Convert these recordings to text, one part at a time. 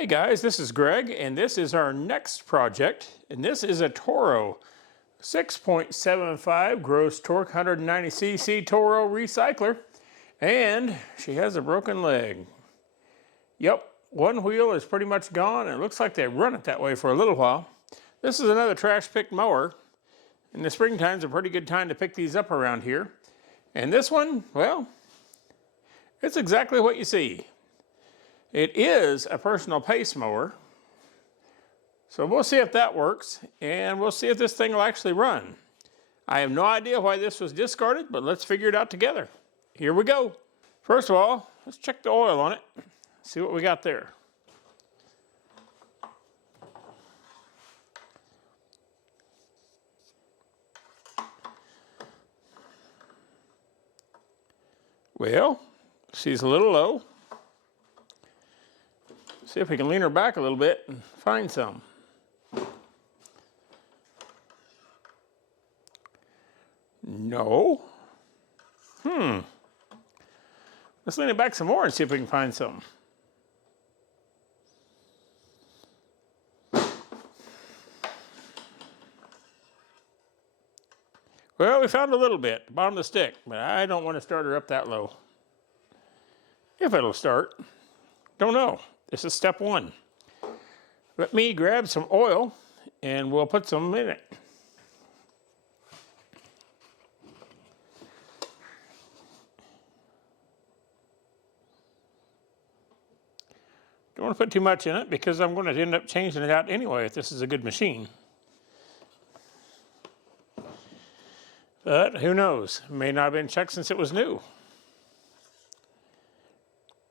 Hey guys, this is Greg, and this is our next project, and this is a Toro 6.75 gross torque 190cc Toro Recycler, and she has a broken leg. Yep, one wheel is pretty much gone, and it looks like they run it that way for a little while. This is another trash pick mower, and the springtime's a pretty good time to pick these up around here. And this one, well, it's exactly what you see. It is a personal pace mower, so we'll see if that works, and we'll see if this thing will actually run. I have no idea why this was discarded, but let's figure it out together. Here we go. First of all, let's check the oil on it, see what we got there. Well, she's a little low. See if we can lean her back a little bit and find some. No. Let's lean it back some more and see if we can find some. Well, we found a little bit, the bottom of the stick, but I don't want to start her up that low. If it'll start, don't know. This is step one. Let me grab some oil and we'll put some in it. Don't want to put too much in it because I'm going to end up changing it out anyway if this is a good machine. But who knows? It may not have been checked since it was new.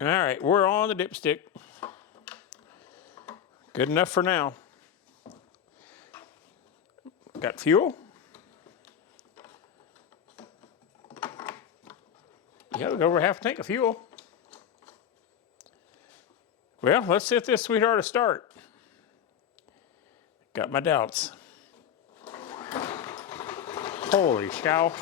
All right, we're on the dipstick. Good enough for now. Got fuel. Yeah, we got over half a tank of fuel. Well, let's see if this sweetheart will start. Got my doubts. Holy cow.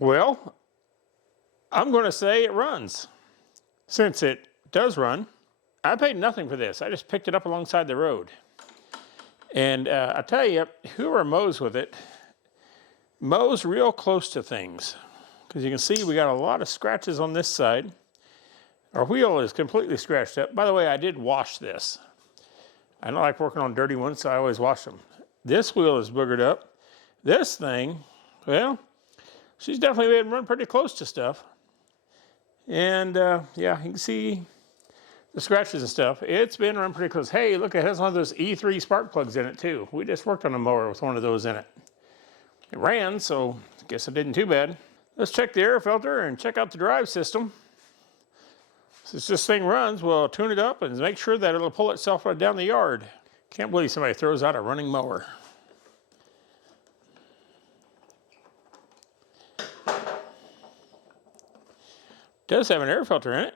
Well, I'm going to say it runs. Since it does run, I paid nothing for this. I just picked it up alongside the road. And I tell you, whoever mows with it, mows real close to things. Because you can see we got a lot of scratches on this side. Our wheel is completely scratched up. By the way, I did wash this. I don't like working on dirty ones, so I always wash them. This wheel is boogered up. This thing, well, she's definitely been run pretty close to stuff. And yeah, you can see the scratches and stuff. It's been run pretty close. Hey, look, it has one of those E3 spark plugs in it too. We just worked on a mower with one of those in it. It ran, so I guess it didn't too bad. Let's check the air filter and check out the drive system. Since this thing runs, we'll tune it up and make sure that it'll pull itself right down the yard. Can't believe somebody throws out a running mower. Does have an air filter in it.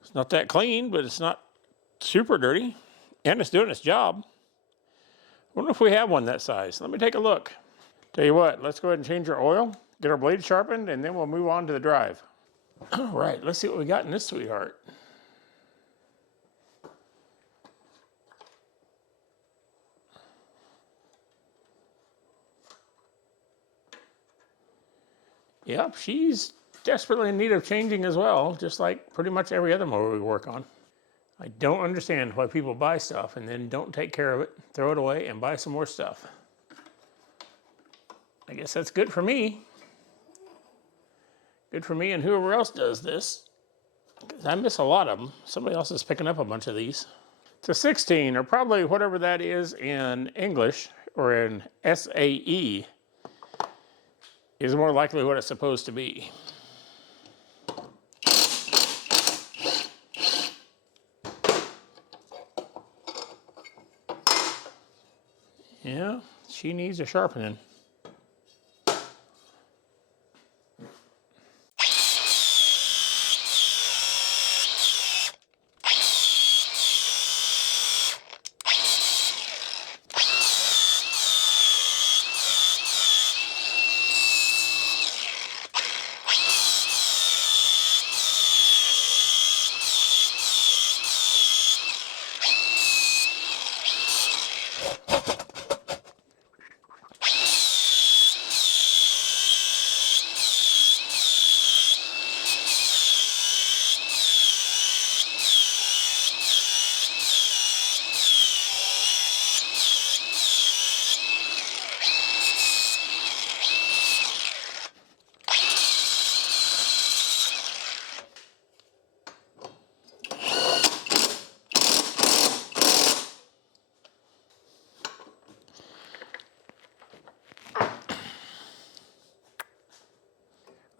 It's not that clean, but it's not super dirty, and it's doing its job. I wonder if we have one that size. Let me take a look. Tell you what, let's go ahead and change our oil, get our blade sharpened, and then we'll move on to the drive. All right, let's see what we got in this sweetheart. Yep, she's desperately in need of changing as well, just like pretty much every other mower we work on. I don't understand why people buy stuff and then don't take care of it, throw it away, and buy some more stuff. I guess that's good for me. Good for me and whoever else does this. Because I miss a lot of them. Somebody else is picking up a bunch of these. It's a 16, or probably whatever that is in English, or in SAE, is more likely what it's supposed to be. Yeah, she needs a sharpening.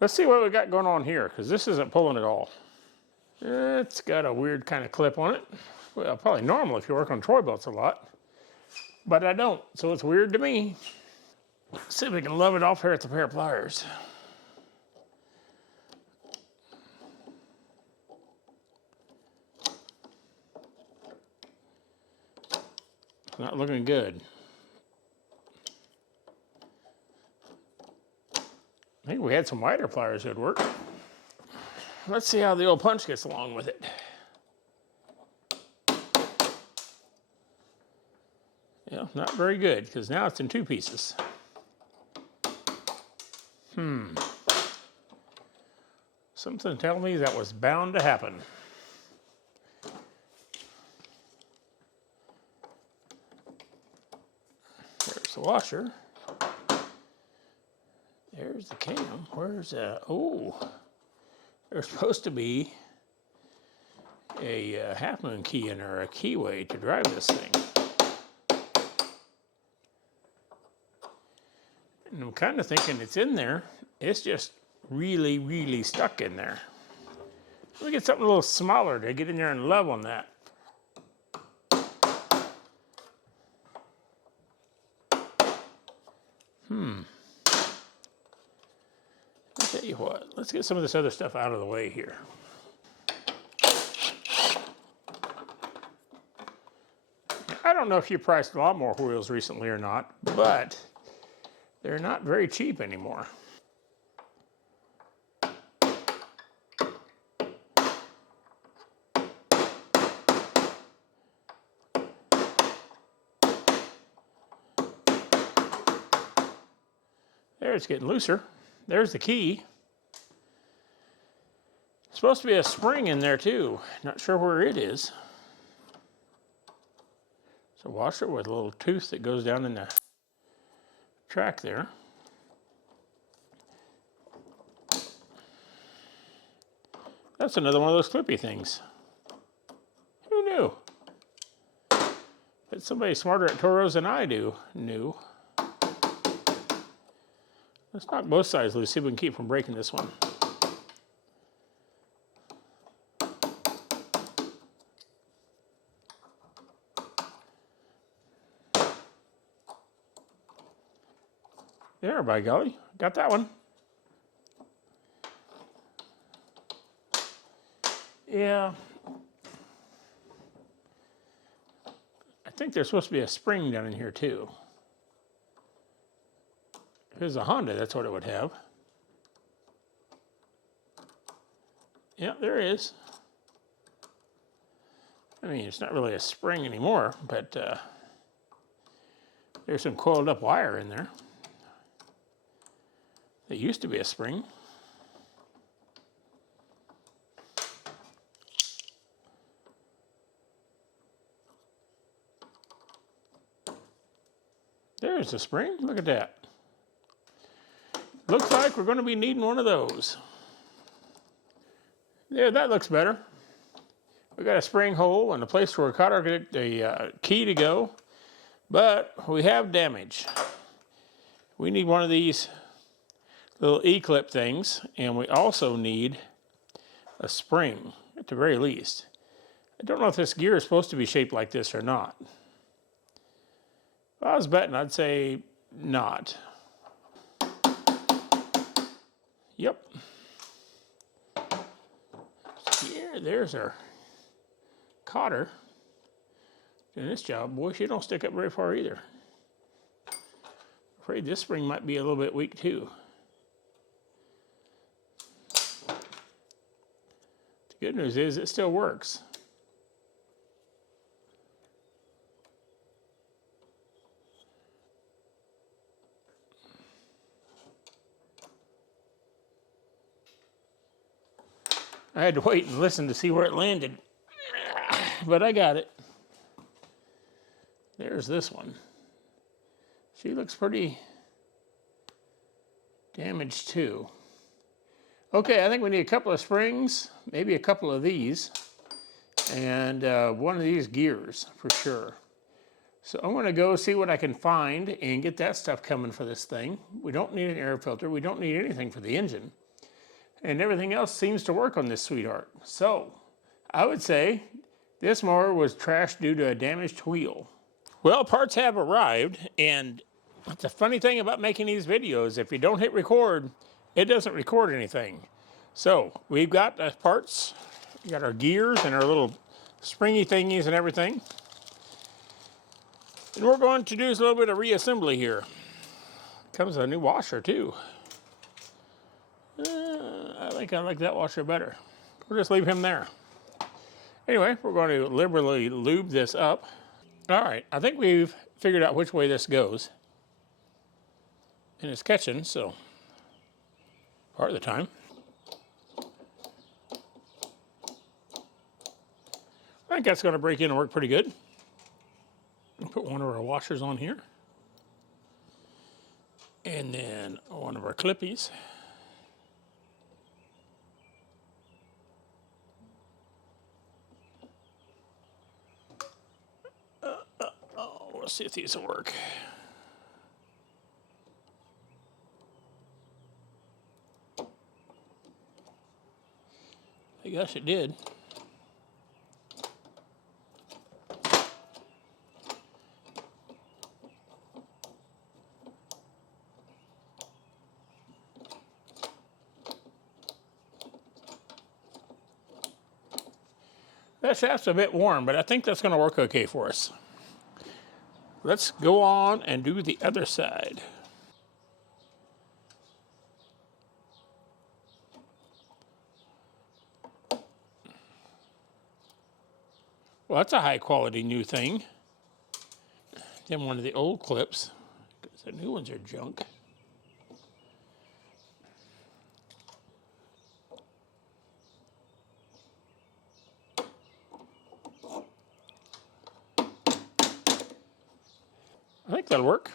Let's see what we got going on here, because this isn't pulling at all. It's got a weird kind of clip on it. Well, probably normal if you work on Troy bolts a lot, but I don't, so it's weird to me. Let's see if we can love it off here with a pair of pliers. Not looking good. I think we had some wider pliers that would work. Let's see how the old punch gets along with it. Yeah, not very good, because now it's in two pieces. Something tells me that was bound to happen. There's the washer. There's the cam. Where's oh, there's supposed to be a half moon key in there, a keyway to drive this thing. And I'm kind of thinking it's in there. It's just really, really stuck in there. Let me get something a little smaller to get in there and level on that. I'll tell you what, let's get some of this other stuff out of the way here. I don't know if you priced lawnmower wheels recently or not, but they're not very cheap anymore. There, it's getting looser. There's the key. Supposed to be a spring in there too. Not sure where it is. It's a washer with a little tooth that goes down in the track there. That's another one of those clippy things. Who knew? But somebody smarter at Toros than I knew. Let's knock both sides loose, see if we can keep from breaking this one. There, by golly, got that one. Yeah. I think there's supposed to be a spring down in here too. If it was a Honda, that's what it would have. Yeah, there is. I mean, it's not really a spring anymore, but there's some coiled up wire in there. It used to be a spring. There's the spring. Look at that. Looks like we're going to be needing one of those. Yeah, that looks better. We got a spring hole and a place for a key to go, but we have damage. We need one of these little E-clip things, and we also need a spring at the very least. I don't know if this gear is supposed to be shaped like this or not. If I was betting, I'd say not. Yep. Here, there's our cotter. Doing this job, boy, she don't stick up very far either. Afraid this spring might be a little bit weak too. The good news is it still works. I had to wait and listen to see where it landed, but I got it. There's this one. She looks pretty damaged too. Okay, I think we need a couple of springs, maybe a couple of these, and one of these gears for sure. So I'm going to go see what I can find and get that stuff coming for this thing. We don't need an air filter. We don't need anything for the engine. and everything else seems to work on this sweetheart. So I would say this mower was trashed due to a damaged wheel. Well, parts have arrived, and the funny thing about making these videos, if you don't hit record, it doesn't record anything. So we've got the parts, we got our gears and our little springy thingies and everything. And we're going to do a little bit of reassembly here. Comes with a new washer too. I think I like that washer better. We'll just leave him there. Anyway, we're going to liberally lube this up. All right, I think we've figured out which way this goes. And it's catching, so part of the time. I think that's going to break in and work pretty good. We'll put one of our washers on here. And then one of our clippies. Let's see if these will work. I guess it did. That shaft's a bit warm, but I think that's going to work okay for us. Let's go on and do the other side. Well, that's a high quality new thing. Then one of the old clips, because the new ones are junk. I think that'll work.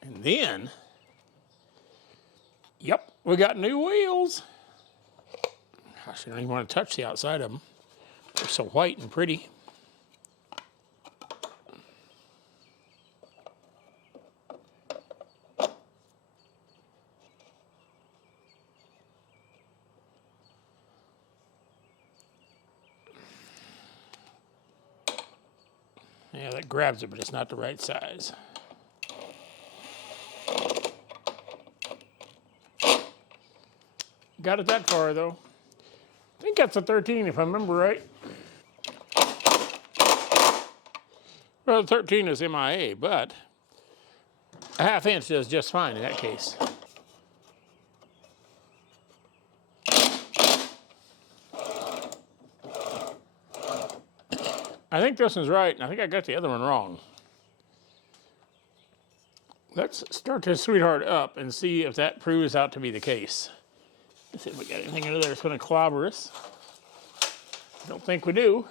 And then, yep, we got new wheels. Gosh, I don't even want to touch the outside of them. They're so white and pretty. Yeah, that grabs it, but it's not the right size. Got it that far, though. I think that's a 13, if I remember right. Well, the 13 is MIA, but a ½ inch does just fine in that case. I think this one's right, and I think I got the other one wrong. Let's start this sweetheart up and see if that proves out to be the case. Let's see if we got anything under there that's going to clobber us. Don't think we do.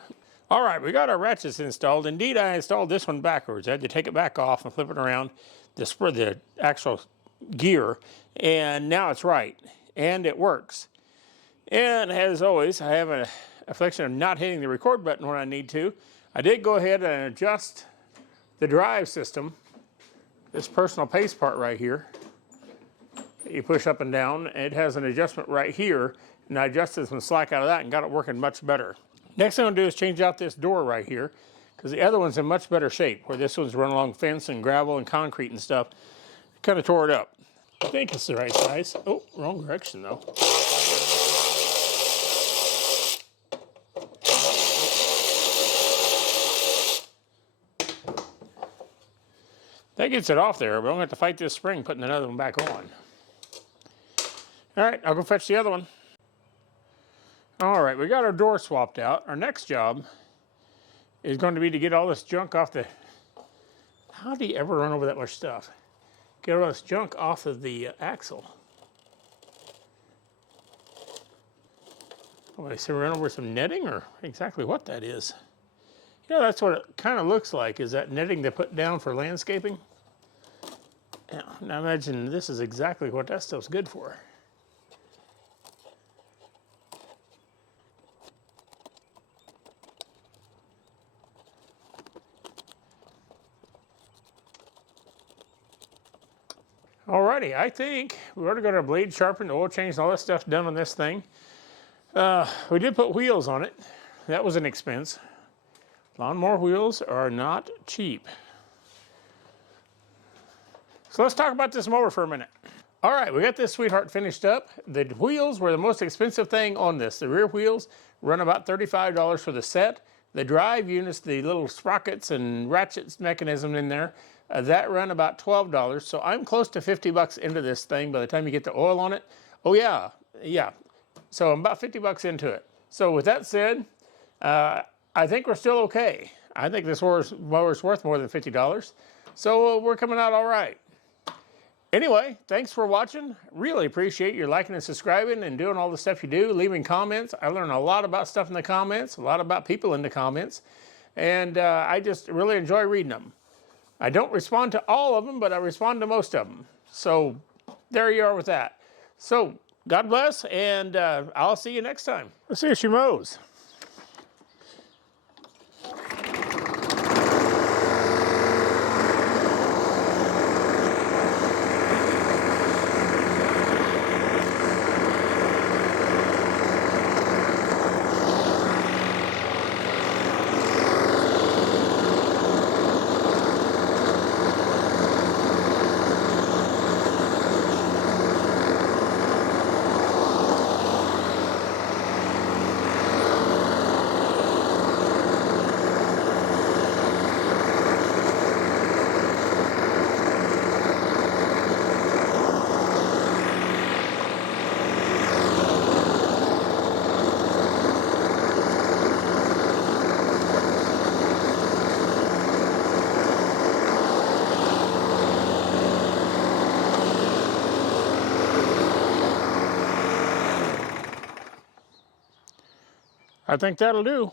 All right, we got our ratchets installed. Indeed, I installed this one backwards. I had to take it back off and flip it around for the actual gear, and now it's right, and it works. And as always, I have an affliction of not hitting the record button when I need to. I did go ahead and adjust the drive system, this personal pace part right here. You push up and down, and it has an adjustment right here, and I adjusted some slack out of that and got it working much better. Next thing I'm going to do is change out this door right here, because the other one's in much better shape, where this one's run along fence and gravel and concrete and stuff. Kind of tore it up. I think it's the right size. Oh, wrong direction though. That gets it off there, but I'm going to have to fight this spring putting another one back on. All right, I'll go fetch the other one. All right, we got our door swapped out. Our next job is going to be to get all this junk off the... How do you ever run over that much stuff? Get all this junk off of the axle. Oh, I see, run over some netting, or exactly what that is. You know, that's what it kind of looks like, is that netting they put down for landscaping. Now imagine this is exactly what that stuff's good for. All Alrighty, I think we already got our blade sharpened, oil changed, all that stuff done on this thing. We did put wheels on it. That was an expense. Lawnmower wheels are not cheap. So let's talk about this mower for a minute. All right, we got this sweetheart finished up. The wheels were the most expensive thing on this. The rear wheels run about $35 for the set. The drive units, the little sprockets and ratchets mechanism in there, that run about $12. So I'm close to 50 bucks into this thing by the time you get the oil on it. Oh yeah. So I'm about 50 bucks into it. So with that said, I think we're still okay. I think this mower's worth more than $50. So we're coming out all right. Anyway, thanks for watching. Really appreciate your liking and subscribing and doing all the stuff you do, leaving comments. I learn a lot about stuff in the comments, a lot about people in the comments, and I just really enjoy reading them. I don't respond to all of them, but I respond to most of them. So there you are with that. So God bless, and I'll see you next time. Let's see if she mows. I think that'll do.